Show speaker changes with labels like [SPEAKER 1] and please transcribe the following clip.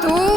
[SPEAKER 1] tu!